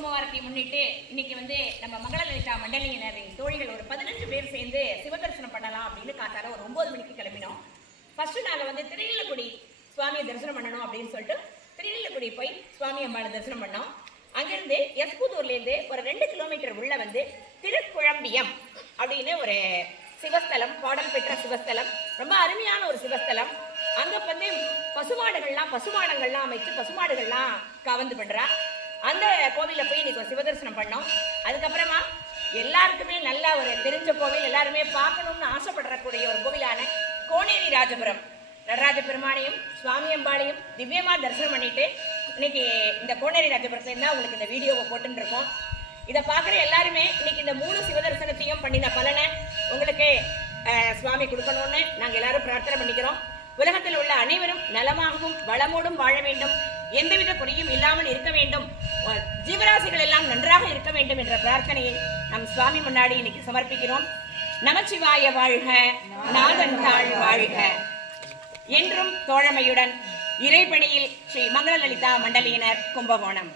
சோமவாரத்தை முன்னிட்டு இன்னைக்கு நம்ம மங்களலலிதா மண்டலியினரின் தோழிகள் ஒரு 15 பேர் சேர்ந்து சிவதரிசனம் பண்ணலாம் அப்படின்னு காத்தால ஒரு 9 மணிக்கு கிளம்பினோம். ஃபர்ஸ்ட் நாங்கள் திருநெல்வேலி சுவாமியை தரிசனம் பண்ணணும் அப்படின்னு சொல்லிட்டு திருநெல்வேலி போய் சுவாமி அம்பாளை தரிசனம் பண்ணோம். அங்கிருந்து எஸ்புதூர்லேருந்து ஒரு 2 கிலோமீட்டர் உள்ள திருக்குழம்பியம் அப்படின்னு ஒரு சிவஸ்தலம், பாடல் பெற்ற சிவஸ்தலம், ரொம்ப அருமையான ஒரு சிவஸ்தலம். அங்க பசுமாடங்கள்லாம் அமைச்சு பசுமாடுகள்லாம் கவர்ந்து பண்றா. அந்த கோவிலில் போய் இன்னைக்கு ஒரு சிவதரிசனம் பண்ணோம். அதுக்கப்புறமா எல்லாருக்குமே நல்ல ஒரு தெரிஞ்ச கோவில், எல்லாருமே பார்க்கணும்னு ஆசைப்படக்கூடிய ஒரு கோவிலான கோனேரி ராஜபுரம் நடராஜ பெருமானையும் சுவாமி அம்பாளையும் திவ்யமா தரிசனம் பண்ணிட்டு இன்னைக்கு இந்த கோனேரி ராஜபுரத்துல இருந்தா உங்களுக்கு இந்த வீடியோவை போட்டுன்னு இருக்கோம். இதை பார்க்குற எல்லாருமே இன்னைக்கு இந்த 3 சிவதரிசனத்தையும் பண்ணின பலனை உங்களுக்கு சுவாமி கொடுக்கணும்னு நாங்கள் எல்லாரும் பிரார்த்தனை பண்ணிக்கிறோம். உலகத்தில் உள்ள அனைவரும் நலமாகவும் வளமோடும் வாழ வேண்டும், எந்தவித குறையும் இல்லாமல் இருக்க வேண்டும், ஜீவராசிகள் எல்லாம் நன்றாக இருக்க வேண்டும் என்ற பிரார்த்தனையை நம் சுவாமி முன்னாடி இன்னைக்கு சமர்ப்பிக்கிறோம். நமச்சிவாய வாழ்க, நாதன் தாழ் வாழ்க. என்றும் தோழமையுடன் இறைபணியில் ஸ்ரீ மங்களலலிதா மண்டலியினர், கும்பகோணம்.